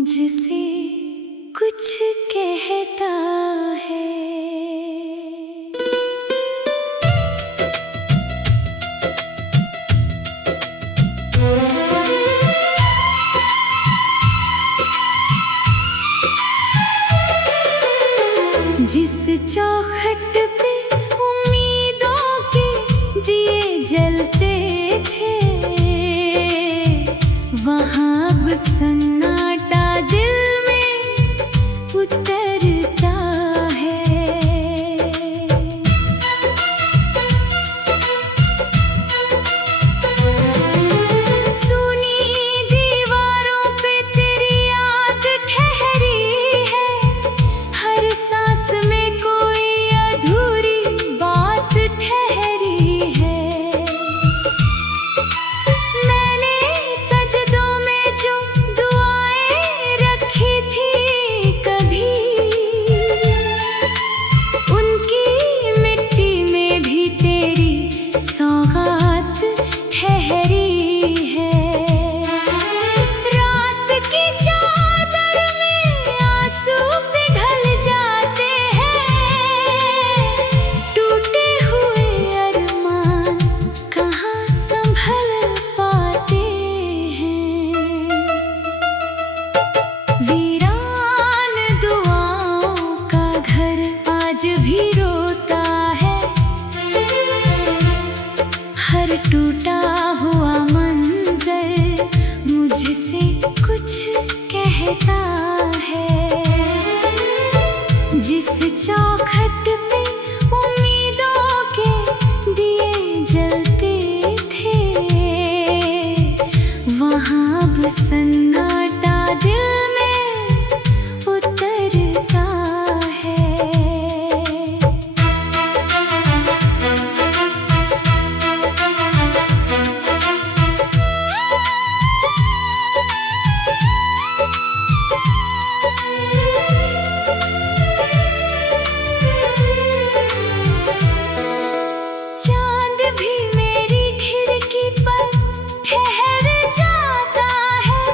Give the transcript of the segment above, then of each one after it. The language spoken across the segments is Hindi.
मुझसे कुछ कहता है। जिस चौखट पे उम्मीदों के दिए जलते थे, वहाँ अब सन्नाटा दिल में उतरता है। सुनी दीवारों पे तेरी याद ठहरी है, हर सांस में कोई अधूरी बात ठहरी है। मैंने सजदों में जो दुआएं रखी थी कभी, उनकी मिट्टी में भी तेरी सौगात ठहरी है। रात की चादर में आंसू पिघल जाते हैं, टूटे हुए अरमान कहाँ संभल पाते हैं। वीरान दुआओं का घर आज भी रोता है, हर टूटा हुआ मंजर मुझसे कुछ कहता है। जिस चौखट पे उम्मीदों के दिए जलते थे, वहाँ अब सन्नाटा दिल में उतरता है। चांद भी मेरी खिड़की पर ठहर जाता है,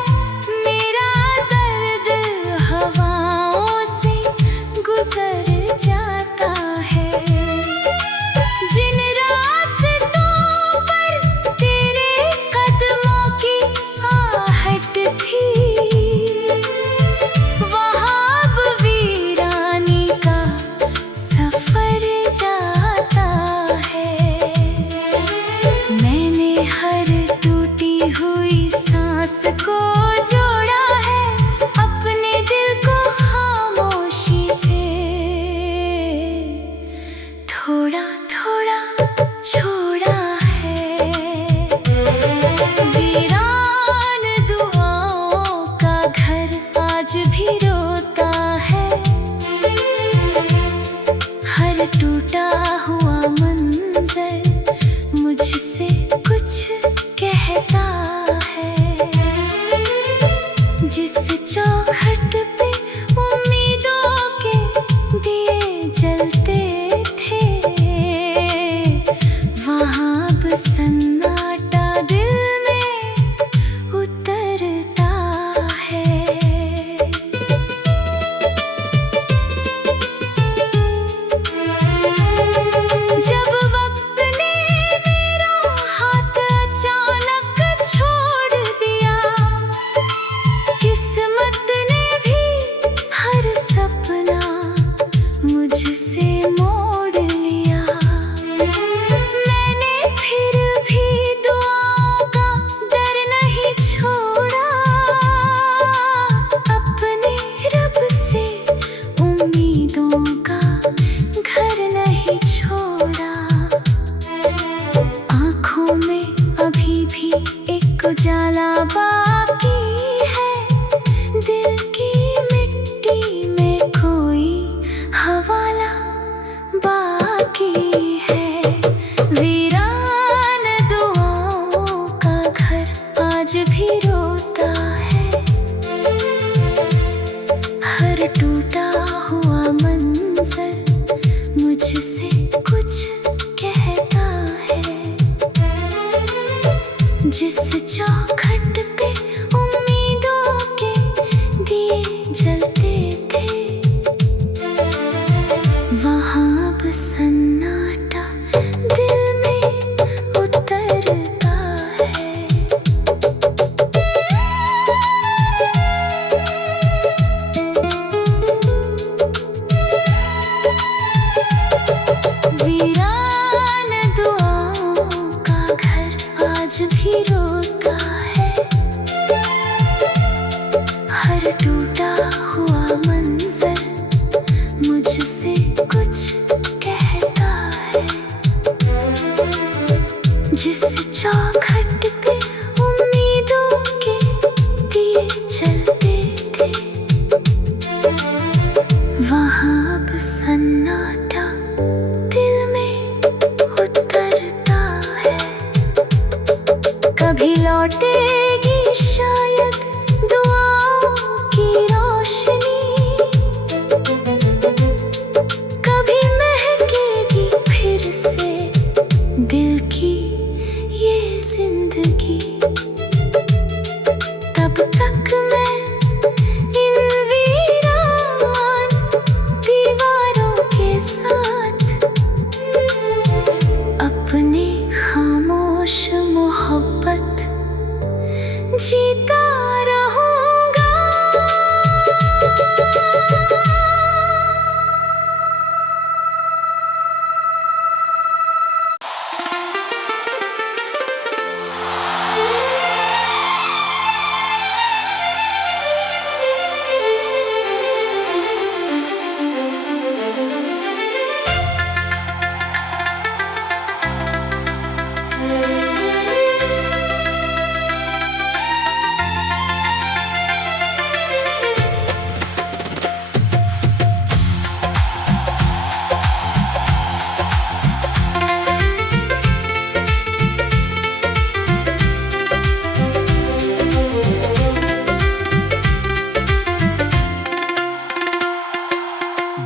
में इन वीरान दीवारों के साथ अपनी खामोश मोहब्बत जीता रहूंगा।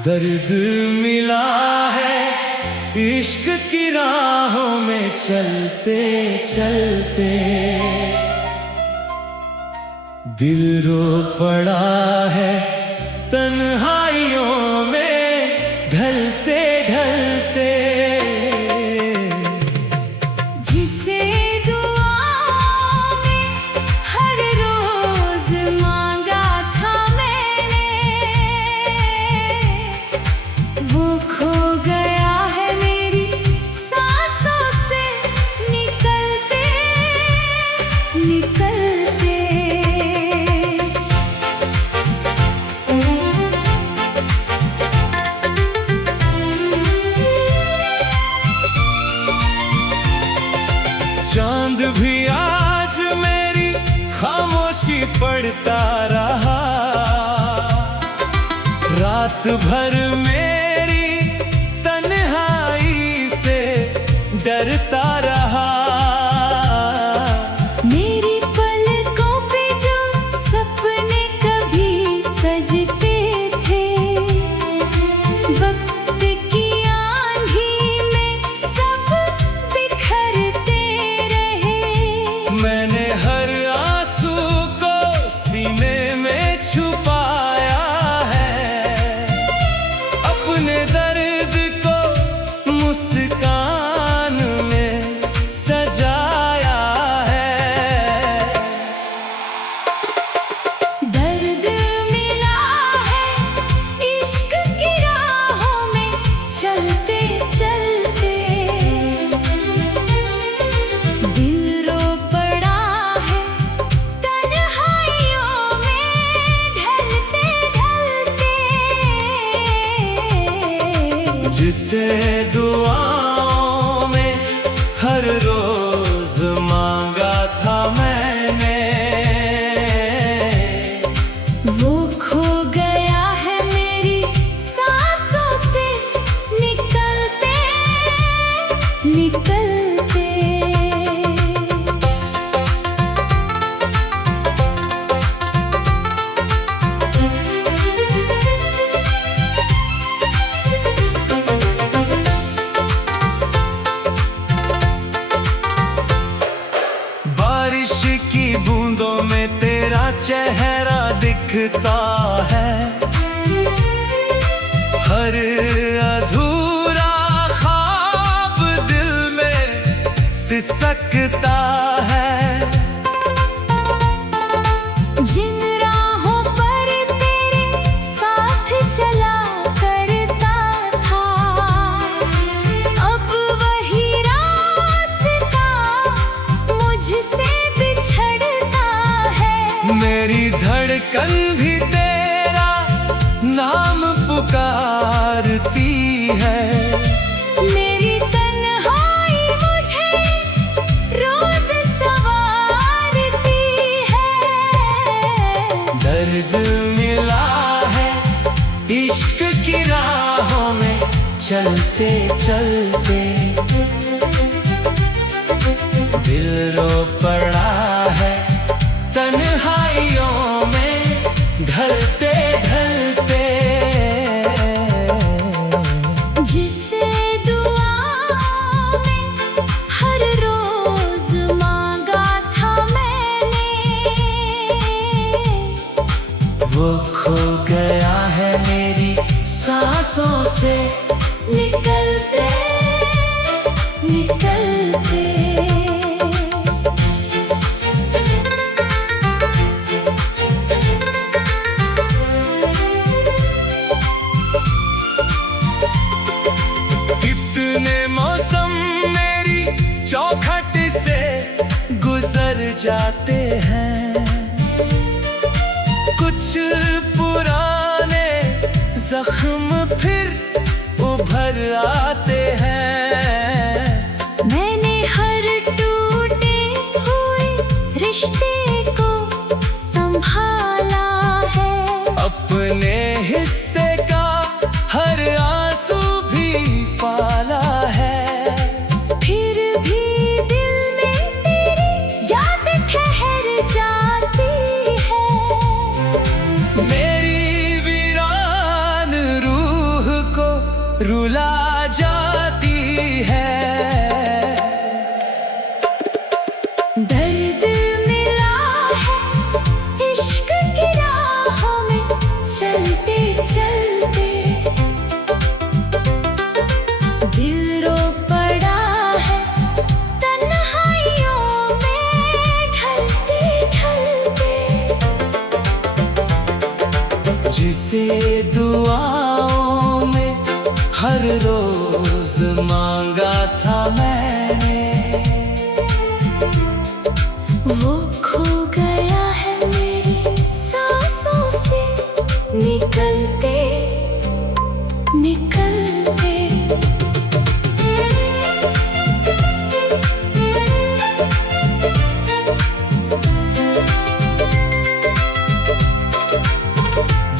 दर्द मिला है इश्क की राहों में चलते चलते, दिल रो पड़ा है तन्हाइयों में ढलते ढलते। जिसे दुआओं में हर रोज मांगा था मैंने, वो खो गया है मेरी सांसों से निकलते निकलते। चांद भी आज मेरी खामोशी पढ़ता रहा, रात भर मेरी तन्हाई से डरता रहा। मेरी पलकों पे जो सपने कभी सजते थे, वक्त की आंधी में सब बिखरते रहे। मैंने हर आंसू को सीने में छुपाया है, अपने दर्द को मुस्कान में सजाया है। दर्द मिला है इश्क की राहों में चलते चलते, दिल रो पड़ा है तन्हाइयों में ढलते ढलते। जिसे दुआओं में हर रोज मांगा था मैंने, वो खो गया है मेरी सांसों से निकलते निकलते। बारिश की बूंदों में तेरा चेहरा दिखता है, हर अधूरा ख्वाब दिल में सिसकता है। जिन राहों पर तेरे साथ चला करता था, अब वही रास्ता मुझसे बिछड़ता है। मेरी धड़कन भी तेरा नाम पुकारती है, मेरी तन्हाई मुझे रोज सवारती है। दर्द मिला है इश्क की राहों में चलते चलते, दिल रो पड़ा है तन्हाइयों में ढलते ढलते। जिसे दुआओं में हर रोज मांगा था मैंने, वो खो गया है मेरी सांसों से निकलते निकलते। कितने मौसम मेरी चौखट से गुजर जाते हैं, कुछ पुराने जख्म फिर उभर आते हैं। मैंने हर टूटे हुए रिश्ते को संभाला है, अपने हिस्से का हर आंसू भी पाला है। फिर भी दिल में तेरी याद ठहर जाती है। मेरी वीरान रूह को रुला जाती है। दर्द मिला है इश्क की राहों में चलते चलते, दिल रो पड़ा है तन्हाइयों में ढलते ढलते। जिसे दुआओं में हर रोज मांगा था मैंने, वो खो गया है मेरी सांसों से निकलते निकलते।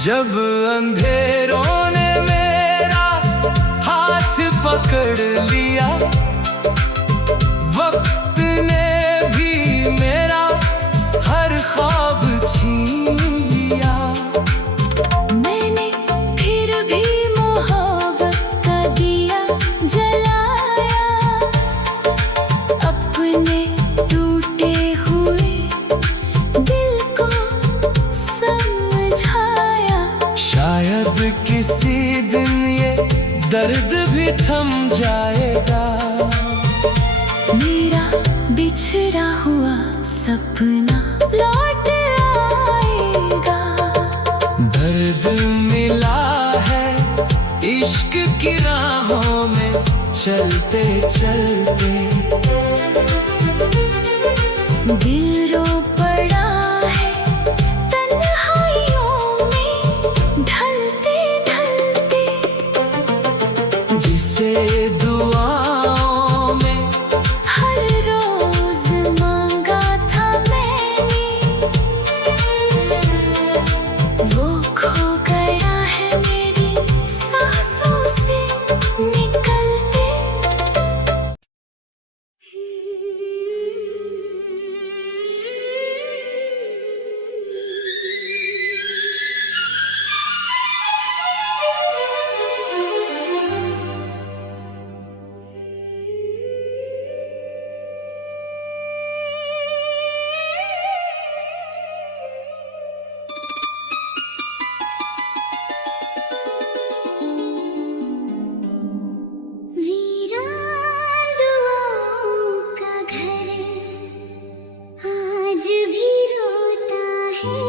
जब अंधेरों ने मेरा हाथ पकड़ लिया, वक्त ने भी मेरा हर ख्वाब छीन लिया। मैंने फिर भी मोहब्बत का दिया जलाया, अपने टूटे हुए दिल को समझाया। शायद किसी दिन ये दर्द भी थम जाएगा, मेरा बिछड़ा हुआ सपना लौट आएगा। दर्द मिला है इश्क की राहों में चलते चलते। दिल रो पड़ा है तन्हाइयों में ढलते ढलते। जिसे दुआओं में हर रोज मांगा था मैंने, वो खो गया है मेरी सांसों से निकलते। वीरान दुआओं का घर आज भी रोता है,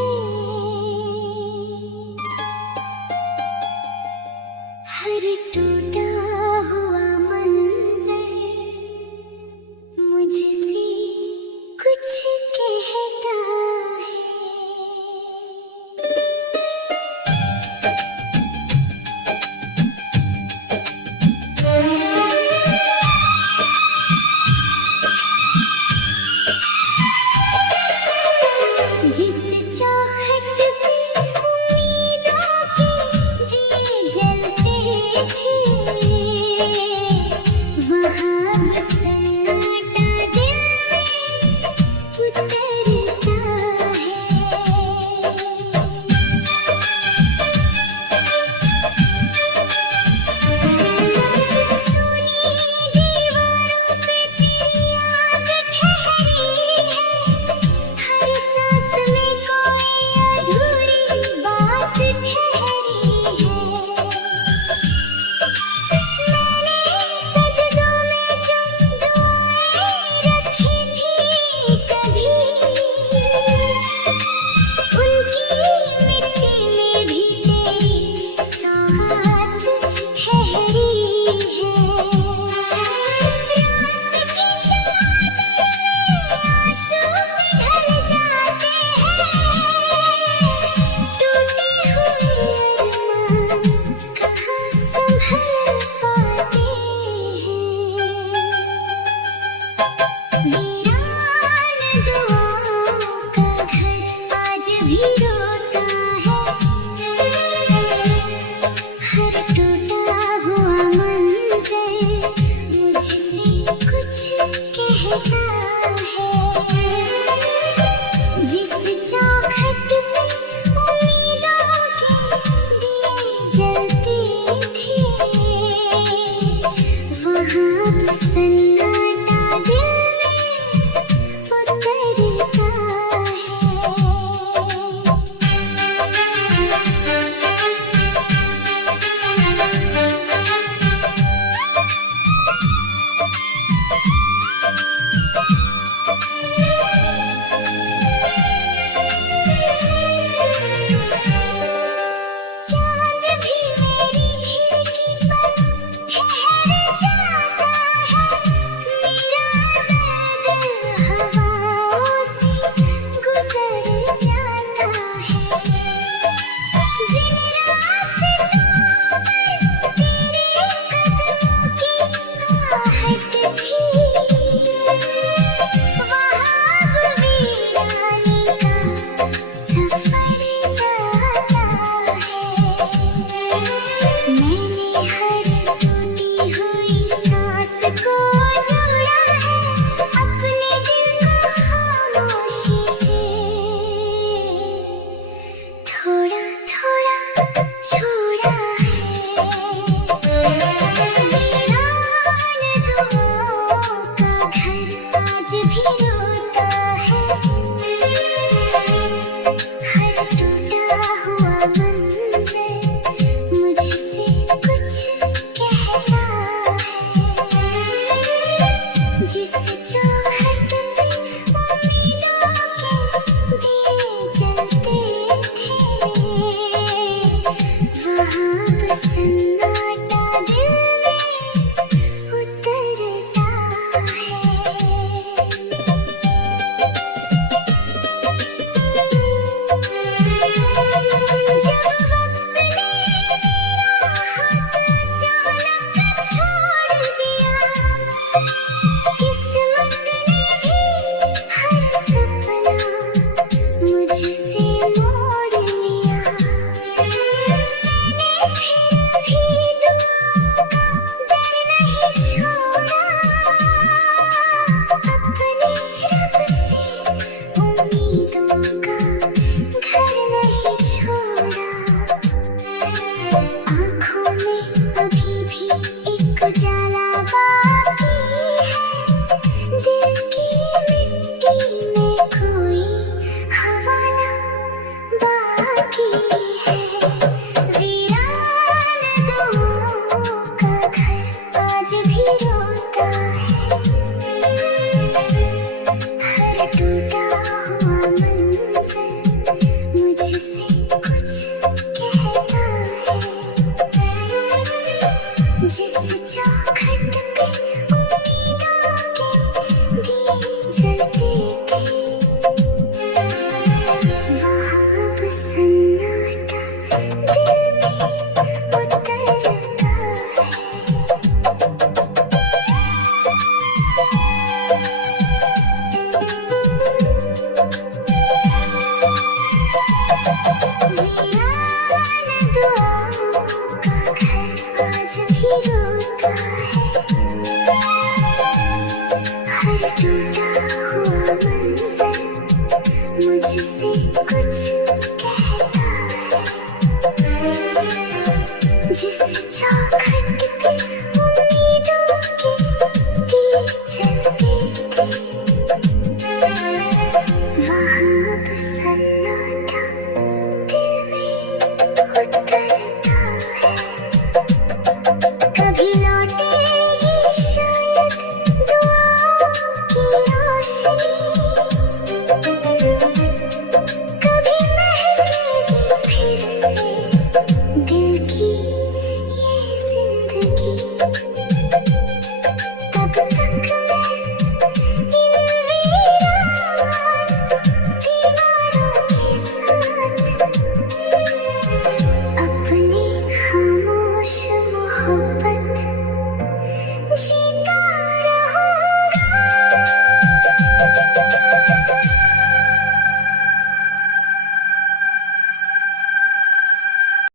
हर टूटा हुआ मंजर मुझसे कुछ कहता है। जिस चाहत पे उम्मीदों के दिए जलते थे, वहाँ बस सन्नाटा दिल में उतरता है। सोनी दीवारों पे तेरी याद ठहरी है, हर सांस में कोई अधूरी आँखें